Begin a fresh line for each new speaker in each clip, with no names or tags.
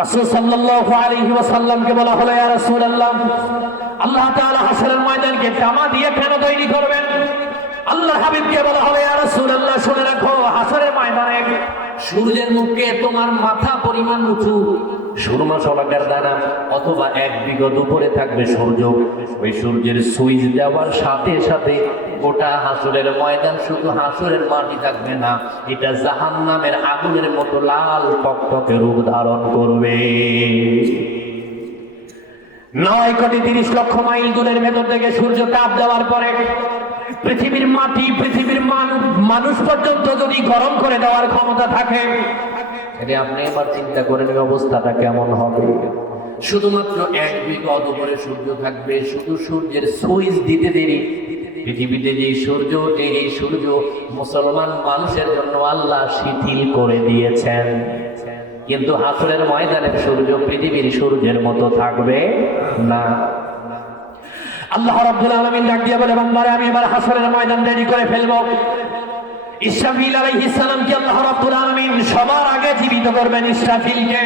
রাসূল সাল্লাল্লাহু আলাইহি ওয়াসাল্লামকে বলা হলো, ইয়া রাসূলুল্লাহ, আল্লাহ তাআলা হাসরের ময়দানকে তামা দিয়ে কেন তৈরি করবেন? আল্লাহ হাবিবকে বলা হলো, ইয়া রাসূলুল্লাহ, শুনে রাখো, হাসরের ময়দানে সূর্যের মুখে তোমার মাথা পরিমাণ উঁচু। সুরমা সলাকার দ্বারা অথবা এক বিগত উপরে থাকবে সূর্য। ওই সূর্যের সুইচ দেওয়ার সাথে সাথে গোটা হাসরের ময়দান শুধু হাসরের মাটি থাকবে না, এটা জাহান নামের আগুনের মতো লাল টকটকে রূপ ধারণ করবে। নয় কোটি তিরিশ লক্ষ মাইল দূরের ভেতর থেকে সূর্য তাপ দেওয়ার পরে পৃথিবীর মাটি, পৃথিবীর মানুষ পর্যন্ত যদি গরম করে দেওয়ার ক্ষমতা থাকে এটা আপনি এবার চিন্তা করেন অবস্থাটা কেমন হবে। শুধুমাত্র এক বিগত উপরে সূর্য থাকবে, শুধু সূর্যের সুইচ দিতে দেরি। পৃথিবীতে যে সূর্য, এই সূর্য মুসলমান মানুষের জন্য আল্লাহ শিথিল করে দিয়েছেন। কিন্তু হাসরের ময়দানের সূর্য পৃথিবীর সূর্যের মতো থাকবে না। আল্লাহ রাব্বুল আলামিন ডাক দিয়ে বলে, বান্দারে, আমি এবার হাসরের ময়দান রেডি করে ফেলব। ইসরাফিল আলাইহিস সালামকে আল্লাহ রাব্বুল আলামিন সবার আগে জীবিত করবেন ইসরাফিলকে?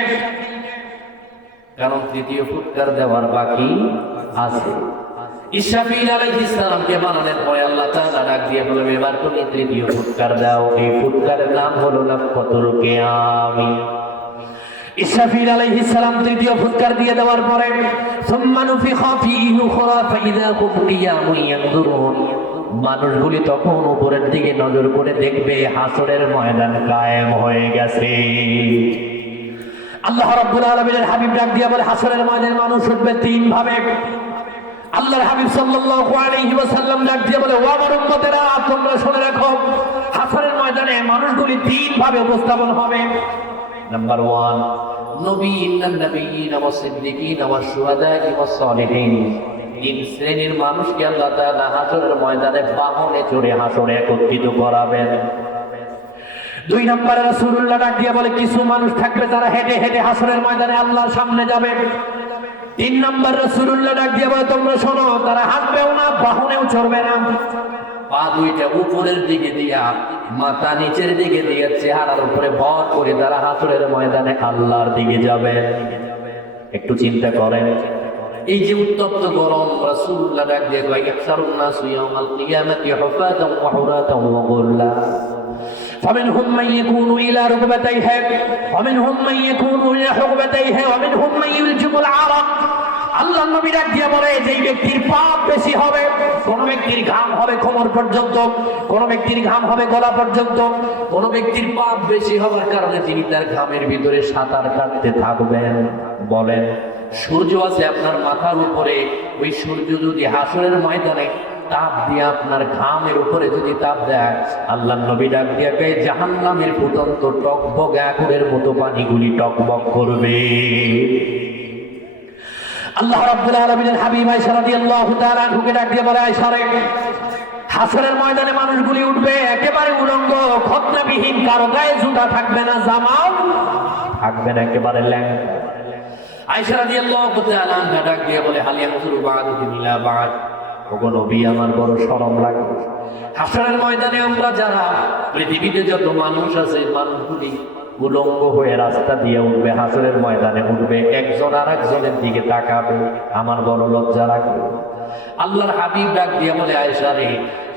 কারণ তৃতীয় ফুৎকার দেওয়ার বাকি আছে। ইসরাফিল আলাইহিস সালামকে বানানোর পরে আল্লাহ তাআলা ডাক দিয়ে বলবে এবার তুমি তৃতীয় ফুৎকার দাও। এই ফুৎকারের নাম হলো নাফকাতুল কিয়ামি। ইসরাফিল আলাইহিস সালাম তৃতীয় ফুৎকার দিয়ে দেওয়ার পরে, সুম্মা নুফিখা ফীহি উখরা, ফাইদা হুম কিয়ামুন ইয়ানজুরুন। মানুষগুলি তখন উপরের দিকে নজর করে দেখবে, হাসরের ময়দান কায়েম হয়ে গেছে। আল্লাহ রাব্বুল আলামিনের হাবিব ডাক দিয়ে বলে, হাসরের ময়দানে মানুষ উঠবে তিন ভাবে। আল্লাহর হাবিব সাল্লাল্লাহু আলাইহি ওয়াসাল্লাম ডাক দিয়ে বলে, ও আমার উম্মতেরা, তোমরা শুনে রাখো, হাসরের ময়দানে মানুষগুলি তিন ভাবে উপস্থাপন হবে। নাম্বার ওয়ান নবীন নবীন সিদ্দিকিন ওয়া শুহাদা ওয়া সালিহিন। তিন শ্রেণির মানুষকে আল্লাহ তাআলা হাসরের ময়দানে বাহনে চড়ে হাসরে একত্রিত করাবেন। দুই নম্বরে রাসূলুল্লাহ ডাক দিয়ে বলে, কিছু মানুষ থাকবে যারা হেঁটে হেঁটে হাসরের ময়দানে আল্লাহর সামনে যাবে। তিন নম্বর রাসূলুল্লাহ ডাক দিয়ে বলে, তোমরা শোনো, তারা হাঁটবেও না, বাহনেও চড়বে না। পা দুইটা উপরের দিকে দিয়া মাথা নিচের দিকে দিয়ে চেহারার উপরে ভর করে তারা হাসরের ময়দানে আল্লাহর দিকে যাবে একটু চিন্তা করেন এই যে উত্তপ্ত গরম রাসূলুল্লাহ ডাক দিয়ে কয় ইয়াকসারুন নাসু ইয়াউমাল কিয়ামাতি হুফাতান ওয়া হুরাতান ওয়া গুল্লা فمنهم من يكون إلى ركبتيه ومنهم من يكون إلى حقبتيه ومنهم من يلجم العرق আল্লাহ নবী দিয়ে বলে যে ব্যক্তির পাপ বেশি হবে, কোন ব্যক্তির ঘাম হবে কোমর পর্যন্ত, কোন ব্যক্তির ঘাম হবে গলা পর্যন্ত, কোন ব্যক্তির পাপ বেশি হওয়ার কারণে তিনি তার ঘামের ভিতরে সাঁতার কাটতে থাকবেন। বলেন, সূর্য আছে আপনার মাথার উপরে, ওই সূর্য যদি হাসরের ময়দানে তাপ দিয়ে আপনার ঘামের উপরে যদি তাপ দেয়, আল্লাহ নবী ডাক দিয়ে জাহান্নামের ফুটন্ত টকবক আকুরের মতো পানিগুলি টকবক করবে। আল্লাহ রাব্বুল আলামিনের হাবিব আয়েশা রাদিয়াল্লাহু তাআলা ঢুকে ডাক দিয়ে বলে, আয়েশা রে, হাসরের ময়দানে মানুষগুলি উঠবে, একেবারে উলঙ্গ, খতনাবিহীন, কারও গায়ে জুতা থাকবে না জামাও থাকবে না, একেবারে ল্যাং আয়েশা রাদিয়াল্লাহু তাআলা আনহা ডাক দিয়ে বলে হালিয়া মুসুরু বাদু মিলা বাদ, ওগো নবী, আমার বড় শরম লাগে। হাসরের ময়দানে আমরা যারা পৃথিবীতে যত মানুষ আছে, মানুষগুলি উলঙ্গ হয়ে রাস্তা দিয়ে উঠবে, হাসরের ময়দানে উঠবে, একজন আর একজনের দিকে তাকাবে, আমার বড় লজ্জা লাগবে। আল্লাহর হাবিব ডাক দিয়ে বলে আয়সা রে,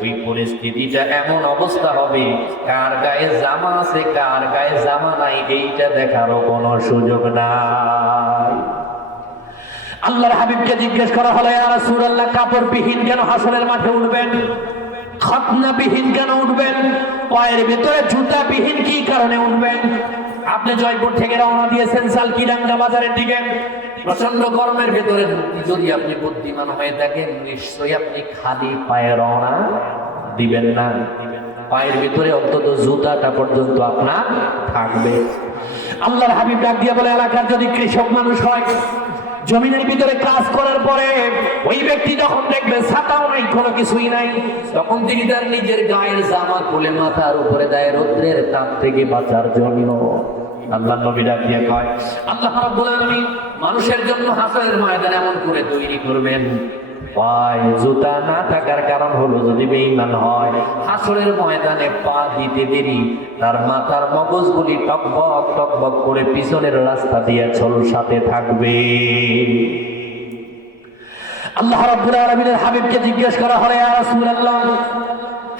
ওই পরিস্থিতিটা এমন অবস্থা হবে, কার গায়ে জামা আছে, কার গায়ে জামা নাই, এইটা দেখারও কোনো সুযোগ নাই। আল্লাহর হাবিবকে জিজ্ঞেস করা হলো, ইয়া রাসূলুল্লাহ কাপড় বিহীন কেন হাসরের মাঠে উঠবেন? খতনা বিহীন কেন উঠবেন? পায়ের ভিতরে জুতা বিহীন কি কারণে উঠবেন? আপনি জয়পুর থেকে রওনা দিয়েছেন সালকিডাঙ্গা বাজারের দিকে। প্রচণ্ড গরমের ভেতরে যদি আপনি বুদ্ধিমান হয়ে থাকেন, নিশ্চয়ই আপনি খালি পায়ে রওনা দিবেন না। পায়ের ভিতরে অন্তত জুতাটা পর্যন্ত আপনার থাকবে। আল্লাহর হাবিব ডাক দিয়ে বলে, এলাকার যদি কৃষক মানুষ হয় জমিনের ভিতরে কাজ করার পরে ওই ব্যক্তি যখন দেখবে ছাতাও নাই, কোনো কিছুই নাই, তখন তিনি তার নিজের গায়ের জামা খুলে মাথার উপরে দেয় রৌদ্রের তাপ থেকে বাঁচার জন্য। আল্লাহ নবী ডাক দিয়ে কয়, আল্লাহ মানুষের জন্য হাসরের ময়দান এমন করে তৈরি করবেন। জুতা না থাকার কারণ হলো যদি বেঈমান হয়, হাসরের ময়দানে পা দিতে দেরি, তার মাথার মগজগুলি টকবক টকবক করে পিছনের রাস্তা দিয়ে চল সাথে থাকবে। আল্লাহ রাব্বুল আলামিনের হাবিবকে জিজ্ঞেস করা হলে, ইয়া রাসূলুল্লাহ,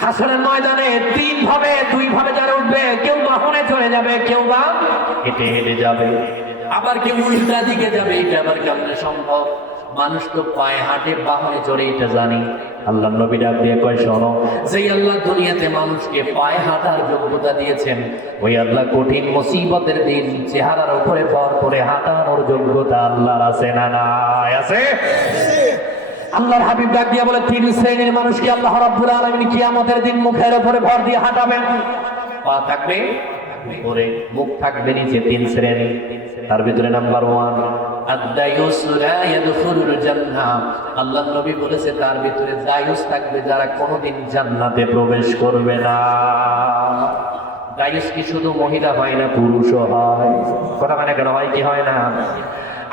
হাসরের ময়দানে তিন ভাবে, দুই ভাবে যারা উঠবে, কেউ বাহনে চলে যাবে, কেউ বা হেঁটে হেঁটে যাবে। আবার কেউ উল্টা দিকে যাবে, এটা আবার কেমনে সম্ভব? মানুষ তো পায়ে হাঁটে, বাহনে চড়ে এটা জানি। আল্লাহ নবী ডাক দিয়ে কয়, শোনো, যেই আল্লাহ দুনিয়াতে মানুষকে পায়ে হাঁটার যোগ্যতা দিয়েছেন, ওই আল্লাহ কঠিন মুসিবতের দিন চেহারার উপরে পর করে হাঁটানোর যোগ্যতা আল্লাহর আছে না নাই? আছে? আল্লাহর হাবিব ডাক দিয়ে বলে, তিন শ্রেণির মানুষকে আল্লাহ রাব্বুল আলামিন কিয়ামতের দিন মুখের উপরে ভর দিয়ে হাঁটাবেন। পা থাকবে? উপরে। মুখ থাকবে নিচে, তিন শ্রেণি। তার ভিতরে নাম্বার ওয়ান। আল্লাহ নবী বলেছে, তার ভিতরে দায়ুস থাকবে যারা কোনোদিন জান্নাতে প্রবেশ করবে না। দায়ুস কি শুধু মহিলা হয় না, পুরুষও হয়? কথা মানে কেন হয় কি হয় না?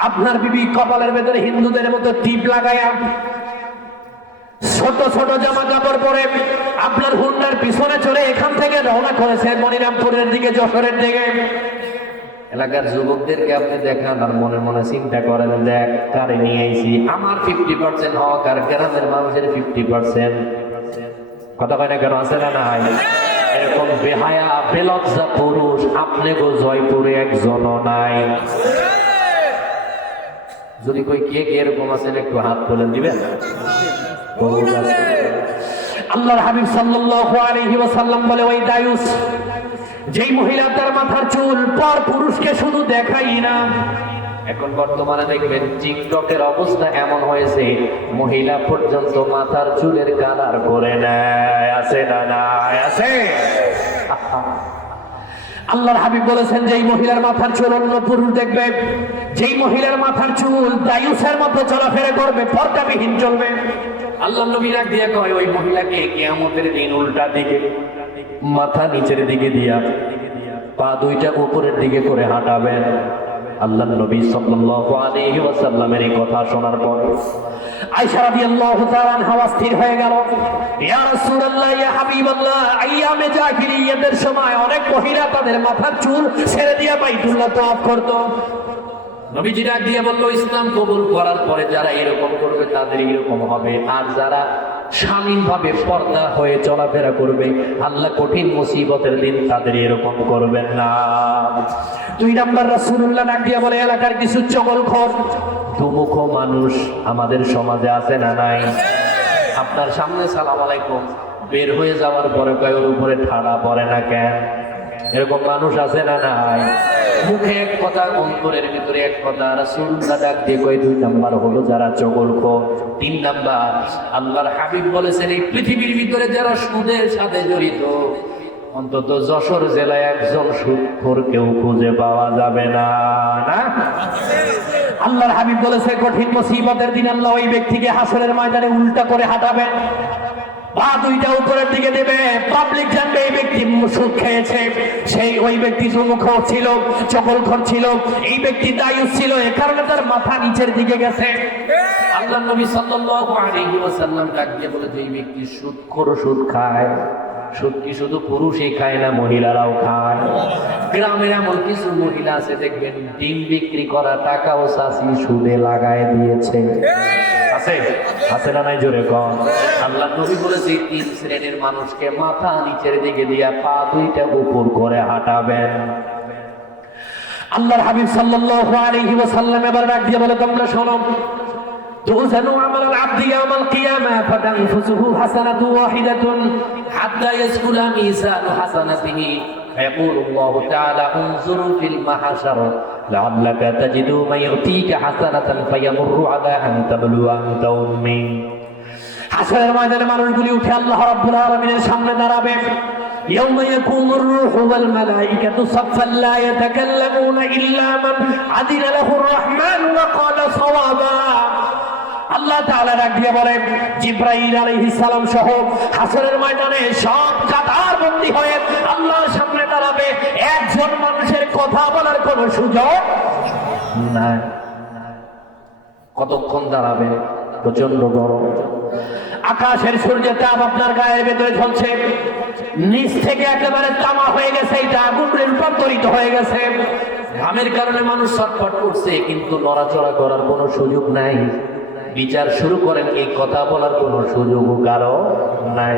আপনার বিবি কপালের ভেতরে হিন্দুদের মতো টিপ লাগায়া ছোট ছোট জামা কাপড় পরে আপনার হুন্ডার পিছনে চড়ে এখান থেকে রওনা করেছেন মনিরামপুরের দিকে, যশোরের দিকে। এলাকার যুবকদেরকে আপনি দেখান আর মনে মনে চিন্তা করেন, দেখ কারে নিয়ে আইছি। আমার ফিফটি পার্সেন্ট হক আর গ্রামের মানুষের ফিফটি পার্সেন্ট কথা কয় না কেন? আছে না নাই? এরকম বেহায়া, বেলজ্জা পুরুষ, আপনি গো জয়পুরে নাই। যদি কই কে কে এরকম আছেন, একটু হাত তোলেন, দিবেন? আল্লাহর হাবিব সাল্লাল্লাহু আলাইহি ওয়াসাল্লাম বলে, ওই দায়ুস যেই মহিলা তার মাথার চুল পর পুরুষকে শুধু দেখাই না। এখন বর্তমানে দেখবেন টিকটকের অবস্থা এমন হয়েছে মহিলা পর্যন্ত মাথার চুলের কালার করে নেয়। আছে না নাই? আছে। আল্লাহর হাবিব বলেছেন যেই মহিলার মাথার চুল অন্য পুরুষ দেখবে যেই মহিলার মাথার চুল দায়ুসের মতো চলাফেরা করবে পর্দাবিহীন চলবে। আল্লাহ নবী রাখ দিয়ে কয় ওই মহিলাকে কিয়ামতের দিন উল্টা দিকে মাথা নিচের দিকে দিয়া, পা দুইটা উপরের দিকে করে হাঁটাবেন। আল্লাহ নবী সাল্লাল্লাহু আলাইহি ওয়াসাল্লামের এই কথা শোনার পর আয়েশা রাদিয়াল্লাহু তাআলা আনহা স্থির হয়ে গেল। ইয়া রাসূলুল্লাহ, ইয়া হাবিবাল্লাহ আইয়ামে জাহিলিয়াতের সময় অনেক মহিলা তাদের মাথার চুল ছেড়ে দিয়ে বাইতুল্লাহ তওয়াফ করত। নবীজি ডাক দিয়ে বলল, ইসলাম কবুল করার পরে যারা এরকম করবে তাদের এরকম হবে। আর যারা স্বামীন ভাবে পর্দা হয়ে চলাফেরা করবে। আল্লাহ কঠিন মুসিবতের দিন তাদের এরকম করবেন না। দুই নাম্বার রাসূলুল্লাহ ডাক দিয়ে বলে, এলাকার কিছু চগল খর, দুমুখ মানুষ আমাদের সমাজে আছে না নাই? আপনার সামনে সালাম আলাইকুম, বের হয়ে যাওয়ার পরে কয়ের উপরে ঠাড়া পড়ে না কেন? এরকম মানুষ আছে না নাই? মুখে এক কথা, অন্তরের ভিতরে এক কথা। রাসূলুল্লাহ ডাক দিয়ে কয়, দুই নাম্বার হলো যারা চগল খোর, তিন নাম্বার আল্লাহর হাবিব বলেছেন, এই পৃথিবীর ভিতরে যারা সুদের সাথে জড়িত, অন্তত যশোর জেলায় একজন সুদখোর কেউ খুঁজে পাওয়া যাবে না না? আল্লাহর হাবিব বলেছে, কঠিন মুসিবতের দিন আল্লাহ ওই ব্যক্তিকে হাসরের ময়দানে উল্টা করে হাঁটাবেন। পা দুইটা উপরের দিকে দেবে। পাবলিক জানবে এই ব্যক্তি সুদ খেয়েছে। সেই ওই ব্যক্তি সুমুখ ছিল, চকল ছিল। এই ব্যক্তি দায়ুস ছিল, এ কারণে তার মাথা নিচের দিকে গেছে। আল্লাহ নবী সাল্লাল্লাহু আলাইহি ওয়াসাল্লাম ডাক দিয়ে বলে, যে এই ব্যক্তি সুদ করো সুদ খায়। সুদ কি শুধু পুরুষই খায় না মহিলারাও খায়? গ্রামের এমন কিছু মহিলা আছে, দেখবেন ডিম বিক্রি করা টাকাও চাষি সুদে লাগায় দিয়েছে। আছে? আছে না নাই জোরে কম আল্লাহ নবী বলেছে, তিন শ্রেণির মানুষকে মাথা নিচের দিকে দিয়ে পা দুইটা উপর করে হাঁটাবেন। আল্লাহর হাবিব সাল্লাল্লাহু আলাইহি ওয়াসাল্লাম এবার ডাক দিয়ে বলে, তোমরা শোনো তুজানু আমাল আবদি ইয়াউমাল কিয়ামা, ফাতানফুসুহু হাসানাতু ওয়াহিদাতুন হাত্তা ইয়াসকুলা মিজানু হাসানাতিহি। فيقول الله تعالى انظروا في المحشر لعلك تجد من يؤتيك حسنة فيمر على أن تبلو أنت أمي হাসরের ময়দানে মানুষগুলি উঠে আল্লাহ রাব্বুল আলামিনের সামনে দাঁড়াবে يوم يقوم الروح والملائكة صفا لا يتكلمون إلا من أذن له الرحمن وقال صوابا আল্লাহ তাআলা ডাক দিয়ে বলেন জিব্রাইল আলাইহিস সালাম সহ হাসরের ময়দানে সব কাতার বন্দী হয়ে আল্লাহর দাঁড়াবে একজন মানুষের কথা বলার কোনো সুযোগ নাই। কতক্ষণ দাঁড়াবে? প্রচণ্ড গরম। আকাশের সূর্যের তাপ আপনার গায়ের ভেতরে ঝলছে। নিচ থেকে একেবারে তামা হয়ে গেছে, এটা আগুনে রূপান্তরিত হয়ে গেছে। ঘামের কারণে মানুষ ছটফট করছে, কিন্তু নড়াচড়া করার কোনো সুযোগ নাই। বিচার শুরু করেন, এই কথা বলার কোনো সুযোগও কারও নাই।